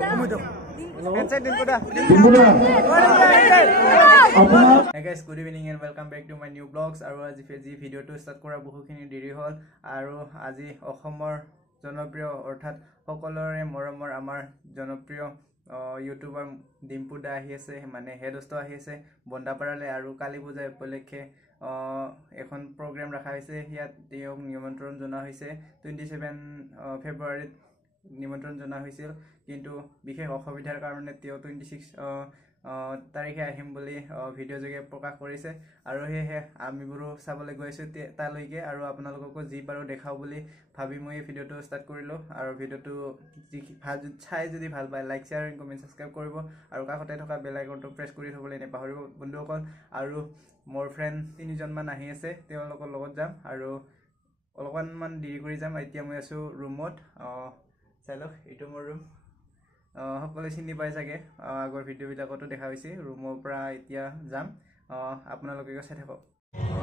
Hey guys, good evening and welcome back to my new vlogs. Aru aji video to start kora bohukhini deri hol aru aji Ohomor jonopriyo orthat hokolore moromor amar jonopriyo YouTuber Dimpu da ahi ase mane head host ahi ase Bondaparale aru Kali Puja upolekhe এখন program rakha hoise hiat tiok nimantron jona hoise 27 February nimantron jona hoisil kintu bikhe okhobidhar karone tio 26 tarikhe ahim boli video joge prakash korise aru he ami buru sabole goisu taloike aru apnalokoko ji paro dekhao boli bhabi moi video to start korilo aru video to chai jodi bhal bai like share and comment subscribe koribo aru kakote thoka bell icon to press kori thobole ne pahoribo bondukol aru মোৰ friend তিনিজন মান আহি আছে তেওঁলোকৰ লগত যাম আৰু অলপমান মান দেৰি কৰি যাম এতিয়া মই আছো ৰুমত চালক এটো মোৰ ৰুম সকলে চিনি পাই চাগে আগৰ ভিডিও বিলাকতো দেখা হৈছে ৰুমৰ পৰা এতিয়া যাম আপোনালোকে চাই থাকক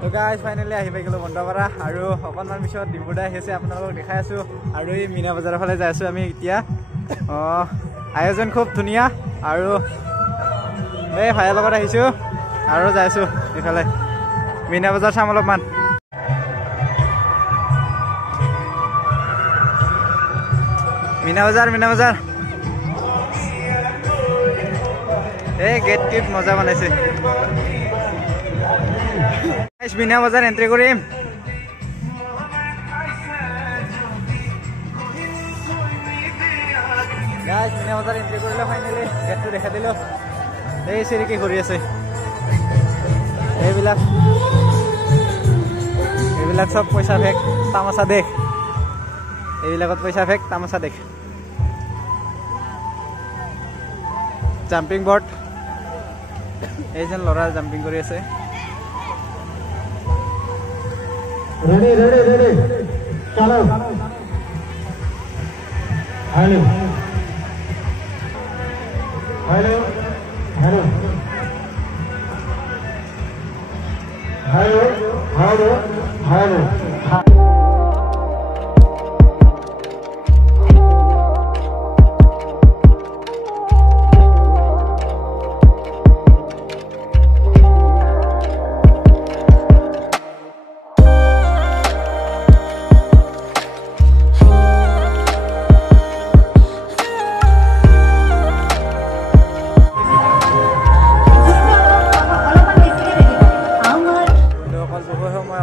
তো গাইস ফাইনালি আহি পাই গলো বন্দাপাৰা আৰু অকনমান পিছত ডিম্পুদা আহিছে আপোনালোকক দেখাই আছো আৰু এই মিনা বজাৰৰ ফালে যাই আছো আমি এতিয়া আয়োজন খুব ধুনিয়া আৰু এই ভাইৰ লগত আহিছো আৰু যাইছো ইফালে মিনা বজাৰ চাম অলপমান মিনা বজাৰ এই গেট কিট মজা বনাইছে গাইস মিনা বজাৰ এন্ট্ৰি কৰিম গাইস মিনা বজাৰ এন্ট্ৰি কৰিলে ফাইনালি গেটটো দেখা দিলো এই চিৰিকি ঘূৰি আছে এইবিলাক সব পইচা ফেক তামাশা দেখ এইবিলাকত পইচা ফেক তামাশা দেখ জাম্পিং বোর্ড এইজন লৰা জাম্পিং কৰি আছে ৰেডি চলো হ্যালো হ্যালো হ্যালো Hello.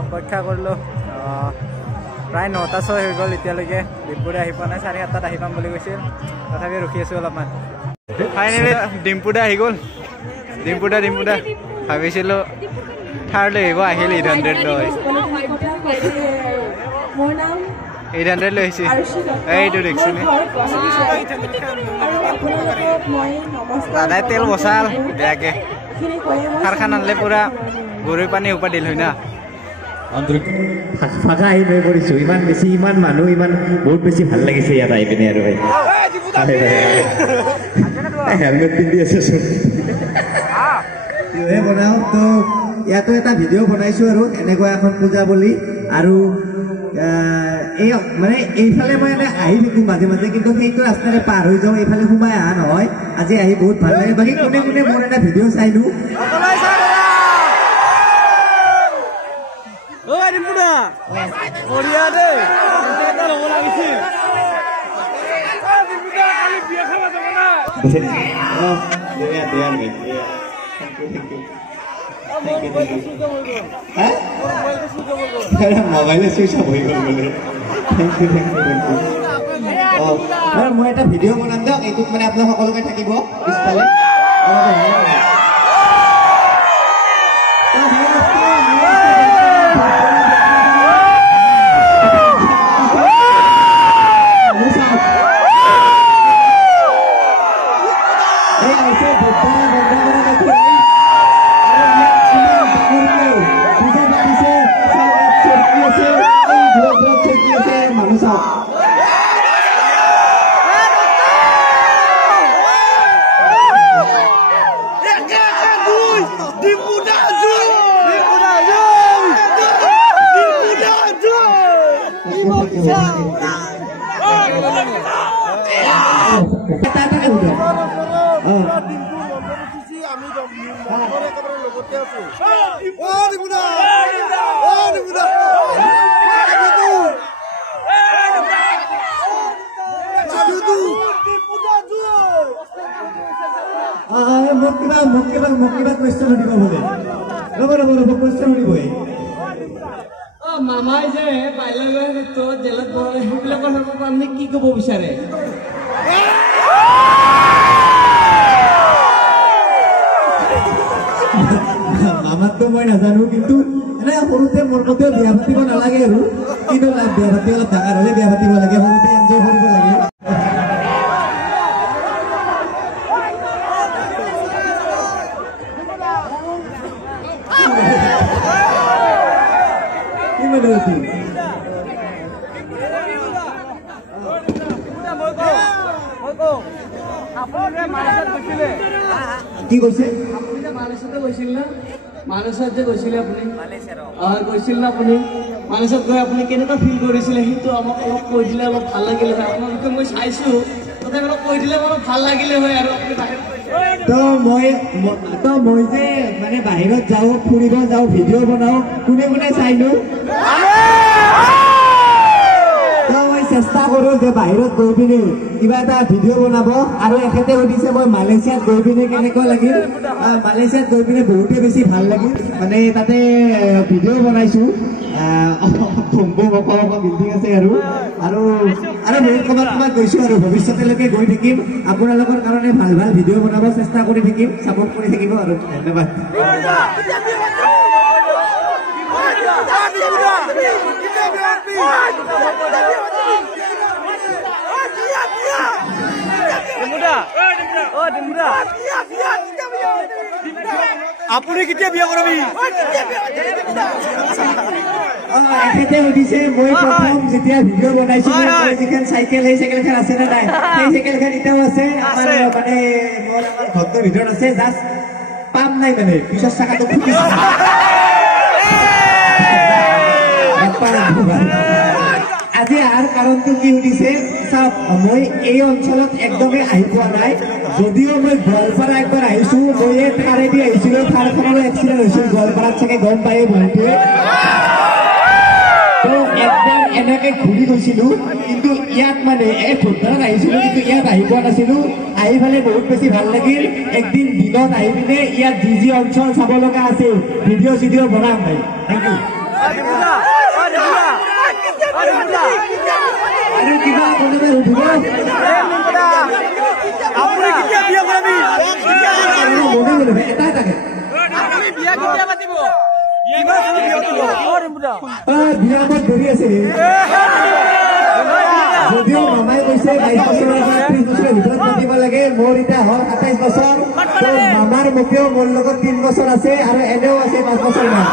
অপেক্ষা কৰিলো প্ৰায় 9টা 6 হৈ গ'ল এতিয়ালৈকে ডিম্পুদা আহি পোৱা নাই 7:30 আহি পাম বুলি কৈছিল তথাপি ৰখি আছো অলপমান ফাইনেলি ডিম্পুদা আহি গ'ল ডিম্পুদা ভাবিছিলো থাৰ লৈ আহিব আহিল 800 লৈ মোৰ নাম 800 লৈ আহিছে এইটো দেখছনে দাদাই তেল বসাল বেয়াকে কাৰখান আনলে পুৰা গৰুৰ পানী উপাদিল হয় না ফাঁকা আহি হৈ পৰিছো ইমান বেছি ইমান মানুহ ইমান বহুত বেছি ভাল লাগিছে ইয়াত আহি পিনে আৰু ভাই হেলমেট পিন্ধি আছে বনাও তো ইয়াতো এটা ভিডিঅ' বনাইছো আৰু এনেকুৱা এখন পূজা বুলি আৰু এই মানে এইফালে মই এনে আহি থাকো মাজে মাজে কিন্তু সেইটো ৰাস্তাৰে পাৰ হৈ যাওঁ এইফালে সোমাই অহা নহয় আজি আহি বহুত ভাল লাগে বাকী কোনে কোনে মোৰ এটা video' চাইনো Oi, Dimpuda. Boriya de. Kita lo bola gisi. Dimpuda kali biar sama mana? Oh, dia nih. Iya. Thank you. Hah? Mobile susah boleh. Thank you. Oh, মই এটা ভিডিঅ' বনাম দিয়ক এইটোত মানে আপোনাক সকলোকে থাকিব পিছফালে মামাই যে পাইলগৰ ক্ষেত্ৰত জেলত পৰে সেইবিলাকৰ আপুনি কি ক'ব বিচাৰে? মামাকতো মই নাজানো, কিন্তু এনে সৰুতে মোৰ মতেও বিয়া পাতিব নালাগে আৰু, কিন্তু বিয়া পাতি অলপ ডাঙৰ হ'লে বিয়া পাতিব লাগে, সৰুতে এনজয় কৰিব লাগে। কি কৈছে? মালেছিয়াতে গৈছিল না? মালেছিয়াত যে গৈছিলে আপুনি, গৈছিল না আপুনি? মালেছিয়াত গৈ আপুনি কেনেকুৱা ফিল কৰিছিলে সেইটো আমাক অলপ কৈ দিলে অলপ ভাল লাগিলে হয়। আপোনালোকে মই চাইছো, তথাপি অলপ কৈ দিলে অলপ ভাল লাগিলে হয়। আৰু আপুনি মই যে মানে বাহিৰত যাওঁ, ফুৰিব যাওঁ, ভিডিঅ' বনাওঁ, কোনে কোনে চাইনো? মই চেষ্টা কৰো যে বাহিৰত গৈ পিনে কিবা এটা ভিডিঅ' বনাব। আৰু এখেতে সুধিছে মই মালয়েছিয়াত গৈ পিনে কেনেকুৱা লাগিল। মালয়েছিয়াত গৈ পিনে বহুতে বেছি ভাল লাগিল, মানে তাতে ভিডিঅ' বনাইছো। বিল্ডিং আছে আৰু বহুত ক'ৰবাত গৈছো আৰু ভৱিষ্যতলৈকে গৈ থাকিম। আপোনালোকৰ কাৰণে ভাল ভাল ভিডিঅ' বনাব চেষ্টা কৰি থাকিম, ছাপোৰ্ট কৰি থাকিব আৰু ধন্যবাদ। আপুনি কেতিয়া বিয়া কৰাবি? এখেতে সুধিছে মই প্ৰথম যেতিয়া ভিডিঅ' বনাইছিলো যিখন চাইকেল, সেই চাইকেলখন আছে নে নাই? সেই চাইকেলখন এতিয়াও আছে, আমাৰ মানে ঘৰটোৰ ভিতৰত আছে, জাষ্ট পাম নাই, মানে পিছৰ চাকাটো ফুটিছে। আজি অহাৰ কাৰণটো কি সুধিছে? চাওক, মই এই অঞ্চলত একদমেই আহি পোৱা নাই, যদিও মই গোৱালপাৰা একবাৰ আহিছো। মই এই থাৰেদি আহিছিলো, থাৰখনৰো এক্সিডেণ্ট হৈছিল গোৱালপাৰাত, চাগে গম পায়ে বহুতে। একবাৰ এনেকে ঘূৰি গৈছিলো, কিন্তু ইয়াত মানে এই ভোটধাৰাত আহিছিলো, কিন্তু ইয়াত আহি পোৱা নাছিলো। আহি পেলাই বহুত বেছি ভাল লাগিল। একদিন দিনত আহি পিনে ইয়াত যি অঞ্চল চাব লগা আছে ভিডিঅ' চিডিঅ' বনাম ভাই। Thank you. আৰু কিবা কোনোবাই সুধিব? এটাই থাকে, বিয়া মত ধৰি আছে। যদিও মামাই কৈছে 22 বছৰৰ 30 বছৰৰ ভিতৰত পাতিব লাগে, মোৰ এতিয়া হ'ল 27 বছৰ। মামাৰ মোকেও মোৰ লগত 3 বছৰ আছে, আৰু এনেও আছে 5 বছৰ মান।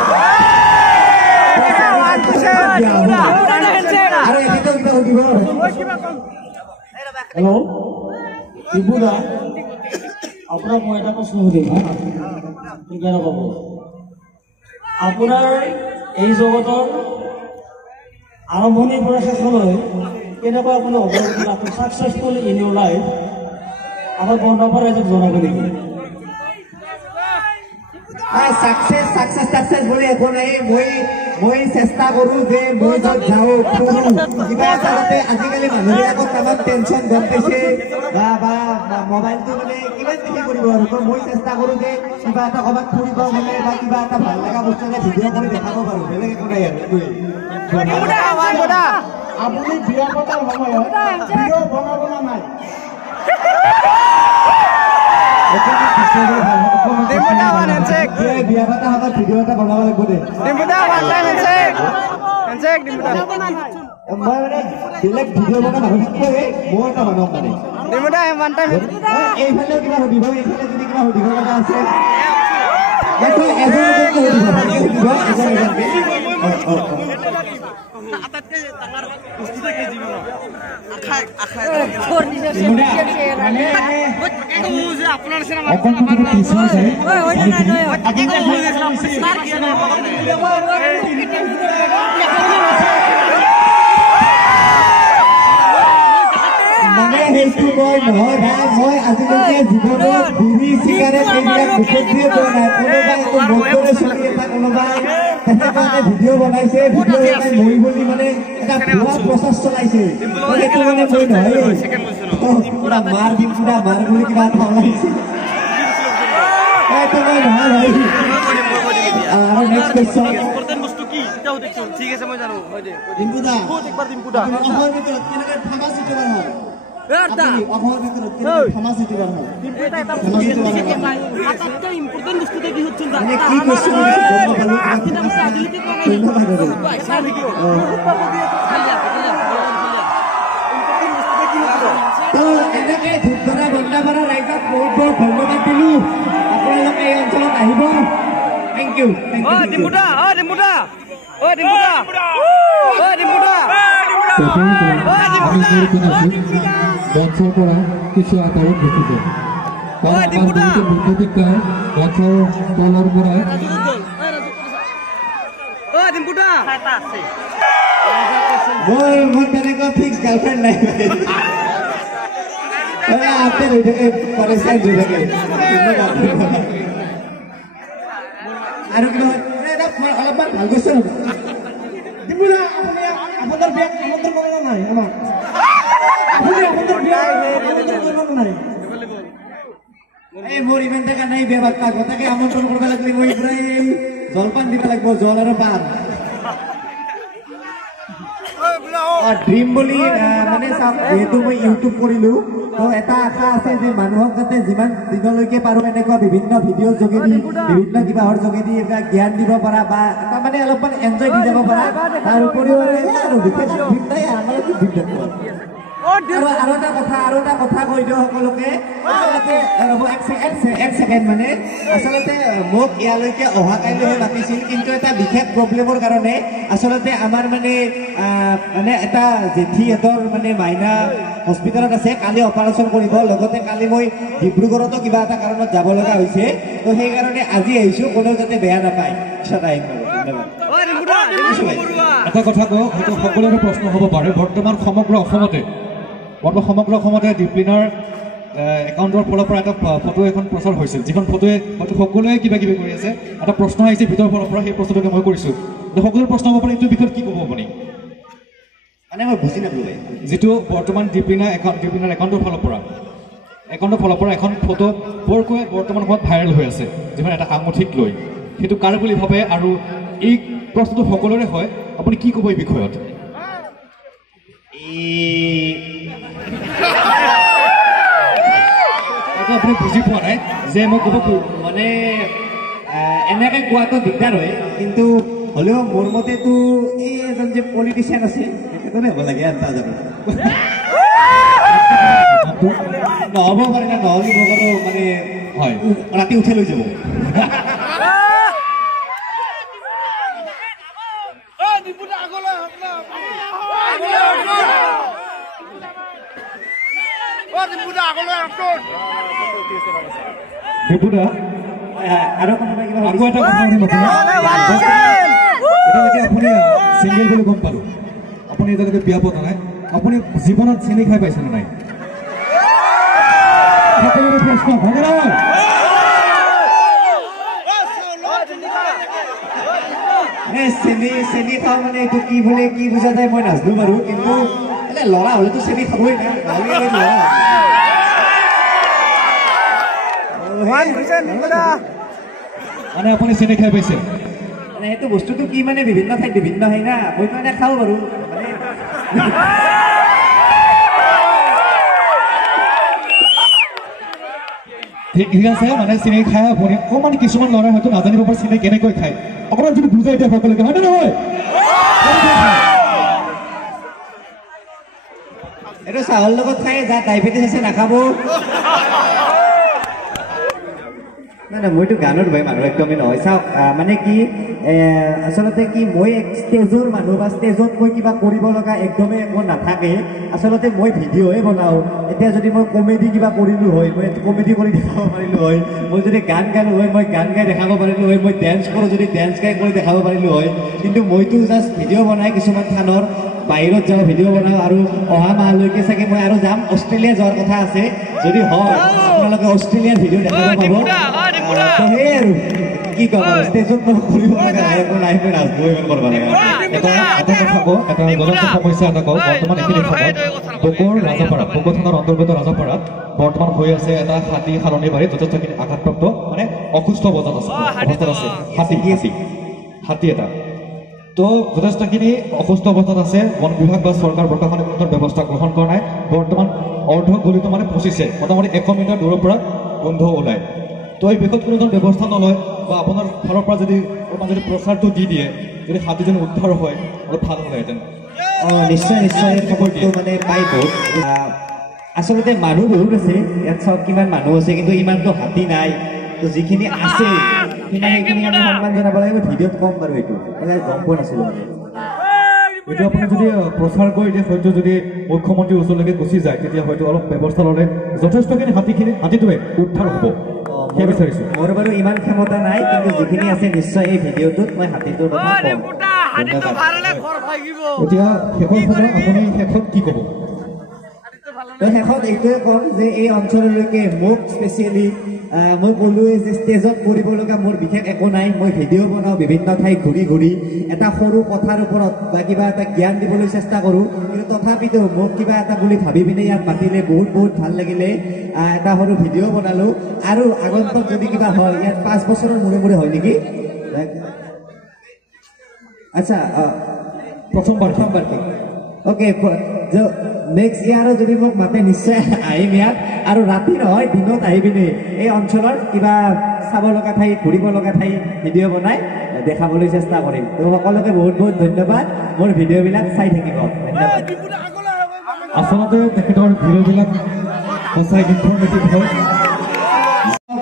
আৰু এখেতেও কিবা সুধিব? হেল্ল' ত্ৰিপুৰা, আপোনাক মই এটা প্ৰশ্ন সুধিম। কেনে ক'ব আপোনাৰ এই জগতৰ আৰম্ভণিৰ পৰা শেষলৈ কেনেকুৱা আপুনি হ'ব ছাকচেছফুল ইন ইউৰ লাইফ, আমাৰ বন্ধুবাৰ ৰাইজক জনাব নেকি? সাকসেস বলে একো নাই। মই চেষ্টা কৰো যে মই য'ত যাওঁ ফুৰো, কিবা এটা আজিকালি মানুহে আকৌ তামাম টেনশ্যন গম পাইছে, বা মোবাইলটো মানে কিমান বেছি কৰিব আৰু। মই চেষ্টা কৰো যে কিবা এটা ক'ৰবাত ফুৰিব গ'লে বা কিবা এটা ভাল লগা বস্তু এটা ভিডিঅ' কৰি দেখাব পাৰো, বেলেগ একো নাই আৰু। আপুনি বিয়া পতাৰ সময়ত ভিডিঅ' বনাব না নাই? বিয়া পতা সময়ত ভিডিঅ' এটা বনাব লাগিব দেই। মই মানে বেলেগ ভিডিঅ' বনা মানুহ থাকিবই, মই এটা বনাম মানে। এইফালেও কিবা সুধিব, এইফালে যদি কিবা সুধিব লগা আছে মানে সেইটো মই নহয় ভাই মই আজিলৈকে জীৱনত বিড়ি চিগাৰেট এইবিলাক মুখত দিয়ে পোৱা নাই কোনোবাই মন্তব্য চলি এটা কোনোবাই তেনেকুৱাকে ভিডিঅ' বনাইছে ভিডিঅ' বনাই মই বুলি মানে এটা ভুৱা প্ৰচাৰ চলাইছে সেইটো মানে মই নহয় পুৰা মাৰ দিম পুৰা মাৰ বুলি কিবা এটা ওলাইছে এইটো মই নহয় ভাই আৰু নেক্সট কুৱেশ্যন ঠিক আছে মই জানো হয় দে ডিম্পুদা একবাৰ ডিম্পুদা অসমৰ ভিতৰত কেনেকৈ ফামাছ ইউটিউবাৰ হ'ল অসমৰ ভিতৰত কেনেকৈ ফামাছ ইউটিউবাৰ হ'ল আটাইতকৈ ইম্পৰ্টেণ্ট বস্তুটো কি হচ্ছে মানে কি কৈছোঁ তো এনেকৈ ধূপধৰা বন্দাপাৰা ৰাইজক বহুত বহুত ধন্যবাদ দিলোঁ আপোনালোকে এই অঞ্চলত আহিব থেংক ইউ ডিম্পুদা ডিম্পুদা ডিম্পুদা ডিম্পুদা মঞ্চৰ পৰা কিছু আঁতৰত দেখিছে বিদ্যুতিকাই মঞ্চৰ তলৰ পৰা মোৰ তেনেকুৱা ফিক্স গাৰ্লফ্ৰেণ্ড নাই আপডেট হৈ থাকে পৰেচাইড হৈ থাকে আৰু কিবা অলপমান ভাল কৈছে ডিম্পুদা আপুনি আপোনাৰ বিয়াক আমন্ত্ৰণ কৰিব নাই আমাক আপুনি আপোনাৰ বিয়াক আমন্ত্ৰণ কৰিব নাই এই মোৰ ইভেণ্টৰ কাৰণে বিয়া পাতা গোটেই আমন্ত্ৰণ কৰিব লাগিলে মই পূৰা এই জলপান দিব লাগিব জল আৰু পান ড্ৰিম বুলি মানে চাওক যিহেতু মই ইউটিউব কৰিলোঁ তো এটা আশা আছে যে মানুহক যাতে যিমান দিনলৈকে পাৰোঁ এনেকুৱা বিভিন্ন ভিডিঅ'ৰ যোগেদি বিভিন্ন কিবাহৰ যোগেদি জ্ঞান দিব পৰা বা এটা মানে অলপমান এনজয় দি যাব পৰা তাৰ উপৰিও আৰু বিশেষ নাই আমাৰ আৰু এটা কথা কৈ দিওঁ সকলোকে এক ছেকেণ্ড মানে আচলতে মোক ইয়ালৈকে অহা কাইলৈহে মাতিছিল কিন্তু এটা বিশেষ প্ৰব্লেমৰ কাৰণে আচলতে আমাৰ মানে এটা জেঠীহঁতৰ মানে মাইনা হস্পিটেলত আছে কালি অপাৰেশ্যন কৰিব লগতে কালি মই ডিব্ৰুগড়তো কিবা এটা কাৰণত যাব লগা হৈছে তো সেইকাৰণে আজি আহিছোঁ কোনেও যাতে বেয়া নাপায় এটা কথা কওঁ হয়তো সকলোৰে প্ৰশ্ন হ'ব পাৰে বৰ্তমান সমগ্ৰ অসমতে ডিপ্লিনাৰ একাউণ্টৰ ফালৰ পৰা এটা ফটো এখন প্ৰচাৰ হৈছিল যিখন ফটোৱে হয়তো সকলোৱে কিবা কিবি কৰি আছে এটা প্ৰশ্ন আহিছে ভিতৰৰ ফালৰ পৰা সেই প্ৰশ্নটোকে মই কৰিছোঁ সকলোৰে প্ৰশ্ন হ'ব পাৰে এইটো বিষয়ত কি ক'ব আপুনি মানে মই বুজি নাপালোঁ যিটো বৰ্তমান ডিপ্লিনাৰ একাউণ্টৰ ফালৰ পৰা এখন ফটো বৰকৈ বৰ্তমান সময়ত ভাইৰেল হৈ আছে যিখন এটা আঙুঠিক লৈ সেইটো কাৰ বুলি ভাবে আৰু এই প্ৰশ্নটো সকলোৰে হয় আপুনি কি ক'ব এই বিষয়ত আপুনি বুজি পোৱা নাই যে মই ক'ব মানে এনেকৈ কোৱাটো দিগদাৰ হয় কিন্তু হ'লেও মোৰ মতেতো এই এজন যে পলিটিচিয়ান আছে তেখেতৰে হ'ব লাগে নহ'ব পাৰে না নহ'লে মানে হয় ৰাতি উঠাই লৈ যাব ডিপুদা আৰু কোনোবাই কিবা আকৌ এটা কথা শুনিম এতিয়ালৈকে আপুনি ছিংগল বুলি গম পালোঁ আপুনি এতিয়ালৈকে বিয়া পতা নাই আপুনি জীৱনত চেনি খাই পাইছেনে নাই সকলোৰে প্ৰশ্ন হয়নে নহয় চেনি খাওঁ মানে এইটো কি বোলে কি বুজা যায় মই নাজানো বাৰু কিন্তু এনে ল'ৰা হ'লেতো চেনি খাবই না মানে আপুনি চেনি খাই পাইছে মানে সেইটো বস্তুটো কি মানে বিভিন্ন ঠাইত বিভিন্ন হয় না মইতো এনে খাওঁ বাৰু ঠিক আছে মানে চেনি খাই আপুনি অকণমান কিছুমান ল'ৰাই হয়তো নাজানিব পাৰে চেনি কেনেকৈ খায় অকণমান যদি বুজাই দিয়ে সকলোকে হয়নে নহয় এইটো চাহৰ লগত খাই যাৰ ডায়েবেটিছ আছে নাখাব নাই মইতো গানৰ ভাই মানুহ একদমেই নহয় চাওক মানে কি আচলতে কি মই ষ্টেজৰ মানুহ বা ষ্টেজত মই কিবা কৰিব লগা একদমেই একো নাথাকে আচলতে মই ভিডিঅ'হে বনাওঁ এতিয়া যদি মই কমেডি কিবা কৰিলোঁ হয় মই কমেডি কৰি দেখাব পাৰিলোঁ হয় মই যদি গান গালোঁ হয় মই গান গাই দেখাব পাৰিলোঁ হয় মই ডেন্স কৰোঁ যদি ডেন্স গাই কৰি দেখাব পাৰিলোঁ হয় কিন্তু মইতো জাষ্ট ভিডিঅ' বনাই কিছুমান থানৰ বাহিৰত যাওঁ ভিডিঅ' বনাওঁ আৰু অহা মাহলৈকে চাগে মই আৰু যাম অষ্ট্ৰেলিয়া যোৱাৰ কথা আছে যদি হয় আপোনালোকে অষ্ট্ৰেলিয়াৰ ভিডিঅ' দেখাব পাব সেই আৰু কি ক'ম ষ্টেজত মই কৰিব লগা নাই একো নাই মই নাচবো ইমান কৰিব লাগে এটা কথা কওঁ এটা যথেষ্ট সমস্যা এটা কওঁ বৰ্তমান এইখিনি সময়ত বকৰ ৰাজাপাৰা বকৰ থানাৰ অন্তৰ্গত ৰাজাপাৰাত বৰ্তমান হৈ আছে এটা হাতী সালনি বাৰীত যথেষ্টখিনি আঘাতপ্ৰাপ্ত মানে অসুস্থ অৱস্থাত আছে হাতী এটা তো যথেষ্টখিনি অসুস্থ অৱস্থাত আছে বন বিভাগ বা চৰকাৰ প্ৰশাসনে কোনো ব্যৱস্থা গ্ৰহণ কৰা নাই বৰ্তমান অৰ্ধ গলিটো মানে ফচিছে মোটামুটি 100 মিটাৰ দূৰৰ পৰা গোন্ধ ওলায় তো এই বিষয়ত কোনো ধৰণৰ ব্যৱস্থা নলয় বা আপোনাৰ ফালৰ পৰা যদি প্ৰচাৰটো দি দিয়ে যদি হাতীজনী উদ্ধাৰ হয় অলপ ভাল হ'লহেঁতেন নিশ্চয় নিশ্চয় খবৰটো মানে পাই বহুত আচলতে মানুহ বহুত আছে ইয়াত চাওক কিমান মানুহ আছে কিন্তু ইমানটো হাতী নাই তো যিখিনি আছে সেইখিনি আমি সন্মান জনাব লাগিব ভিডিঅ'ত কম বাৰু এইটো গম পোৱা নাছিলোঁ এইটো আপুনি যদি প্ৰচাৰ কৰি দিয়ে হয়তো যদি মুখ্যমন্ত্ৰীৰ ওচৰলৈকে গুচি যায় তেতিয়া হয়তো অলপ ব্যৱস্থা ল'লে যথেষ্টখিনি হাতীটোৱে উদ্ধাৰ হ'ব সেই বিচাৰিছোঁ মোৰ বাৰু ইমান ক্ষমতা নাই কিন্তু যিখিনি আছে নিশ্চয় এই ভিডিঅ'টোত মই হাতীটোৰ কথা ক'ম এতিয়া শেষৰ সময় আপুনি শেষত কি ক'ব শেষত এইটোৱে ক'ম যে এই অঞ্চললৈকে মোক স্পেচিয়েলি মই ক'লোৱে যে ষ্টেজত কৰিব লগা মোৰ বিশেষ একো নাই মই ভিডিঅ' বনাওঁ বিভিন্ন ঠাইত ঘূৰি ঘূৰি এটা সৰু কথাৰ ওপৰত বা কিবা এটা জ্ঞান দিবলৈ চেষ্টা কৰোঁ কিন্তু তথাপিতো মোক কিবা এটা বুলি ভাবি পিনে ইয়াত মাতিলে বহুত বহুত ভাল লাগিলে এটা সৰু ভিডিঅ' বনালোঁ আৰু আগন্তুক যদি কিবা হয় ইয়াত 5 বছৰৰ মূৰে মূৰে হয় নেকি আচ্ছা প্ৰথমবাৰ অ'কে নেক্সট ইয়াৰো যদি মোক মাতে নিশ্চয় আহিম ইয়াত আৰু ৰাতি নহয় দিনত আহি পিনে এই অঞ্চলৰ কিবা চাব লগা ঠাই ঘূৰিব লগা ঠাই ভিডিঅ' বনাই দেখাবলৈ চেষ্টা কৰিম তো সকলোকে বহুত বহুত ধন্যবাদ মোৰ ভিডিঅ'বিলাক চাই থাকিব ধন্যবাদ আচলতে তেখেতৰ ভিডিঅ'বিলাক সঁচাই ইনফৰ্মেটিভ হয়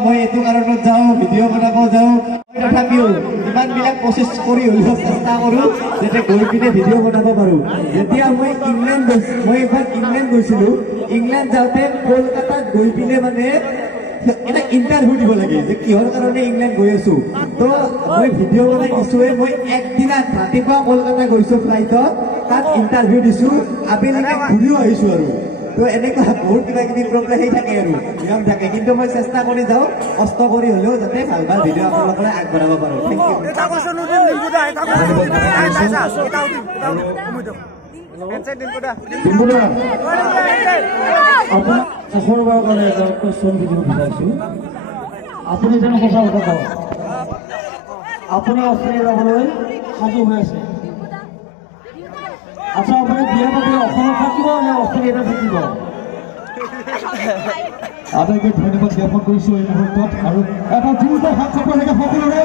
মই এইটো কাৰণত যাওঁ ভিডিঅ' বনাব যাওঁ তথাপিও ইমানবিলাক প্ৰচেছ কৰি হ'লেও চেষ্টা কৰোঁ যাতে গৈ পিনে ভিডিঅ' বনাব পাৰোঁ যেতিয়া মই এইবাৰ ইংলেণ্ড গৈছিলোঁ ইংলেণ্ড যাওঁতে কলকাতাত গৈ পিনে মানে এটা ইণ্টাৰভিউ দিব লাগে যে কিহৰ কাৰণে ইংলেণ্ড গৈ আছোঁ তো মই ভিডিঅ' বনাই দিছোঁৱে মই একদিনা ৰাতিপুৱা কলকাতা গৈছোঁ ফ্লাইটত তাত ইণ্টাৰভিউ দিছোঁ আবেলিকে ঘূৰিও আহিছোঁ আৰু তো এনেকুৱা বহুত কিবা কিবি প্ৰব্লেম হৈ থাকে আৰু নিয়ম থাকে কিন্তু মই চেষ্টা কৰি যাওঁ কষ্ট কৰি হ'লেও যাতে ভাল ভাল ভিডিঅ' আপোনালোকলৈ আগবঢ়াব পাৰোঁ থেংক ইউ আপোনাক শেষৰবাৰৰ কাৰণে এটা কুৱেশ্যন সুধিব বিচাৰিছোঁ আপুনি যেন সঁচা কথা কওক আপুনি অষ্ট্ৰেলিয়া যাবলৈ সাজু হৈ আছে আচ্ছা আপুনি বিয়া পাতি অসমত থাকিব নে অষ্ট্ৰেলিয়াতে থাকিব আটাইকে ধন্যবাদ জ্ঞাপন কৰিছোঁ এই মুহূৰ্তত আৰু এটা জোৰদাৰ হাত চাপৰ লাগে সকলোৰে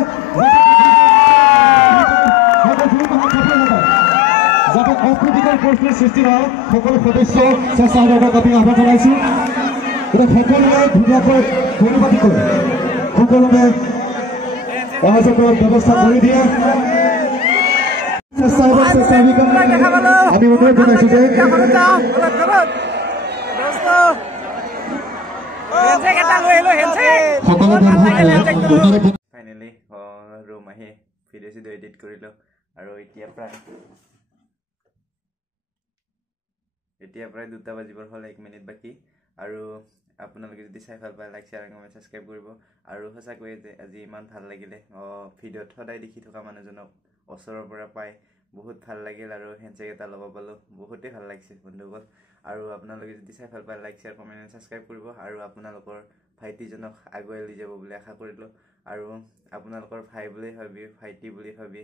যাতে অপ্ৰীতিকৰ পৰিস্থিতিৰ সৃষ্টি নহয় সকলো সদস্য স্বেচ্ছাসেৱকৰ আমি আহ্বান জনাইছোঁ গতিকে সকলোৱে ধুনীয়াকৈ পৰিপাতি কৰি সকলোৱে অহা যোৱা কৰাৰ ব্যৱস্থা কৰি দিয়ে আমি অনুৰোধ জনাইছোঁ যে ফাইনেলি ৰুম আহি ভিডিঅ' চিডিঅ' এডিট কৰিলোঁ আৰু এতিয়া প্ৰায় 2টা বাজিবৰ হ'ল 1 মিনিট বাকী আৰু আপোনালোকে যদি চাই ভাল পায় লাইক শ্বেয়াৰ কমেণ্ট ছাবস্ক্ৰাইব কৰিব আৰু সঁচাকৈয়ে যে আজি ইমান ভাল লাগিলে ভিডিঅ'ত সদায় দেখি থকা মানুহজনক ওচৰৰ পৰা পাই বহুত ভাল লাগিল আৰু হেণ্ডশ্বেক এটা ল'ব পালোঁ বহুতেই ভাল লাগিছিল বন্ধুসকল আৰু আপোনালোকে যদি চাই ভাল পায় লাইক শ্বেয়াৰ কমেণ্ট ছাবস্ক্ৰাইব কৰিব আৰু আপোনালোকৰ ভাইটিজনক আগুৱাই লৈ যাব বুলি আশা কৰিলোঁ আৰু আপোনালোকৰ ভাই বুলি ভাবি ভাইটি বুলি ভাবি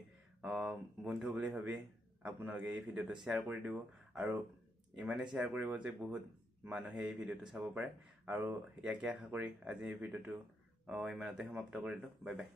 বন্ধু বুলি ভাবি আপোনালোকে এই ভিডিঅ'টো শ্বেয়াৰ কৰি দিব আৰু ইমানেই শ্বেয়াৰ কৰিব যে বহুত মানুহে এই ভিডিঅ'টো চাব পাৰে আৰু ইয়াকে আশা কৰি আজি এই ভিডিঅ'টো ইমানতে সমাপ্ত কৰিলোঁ বাই বাই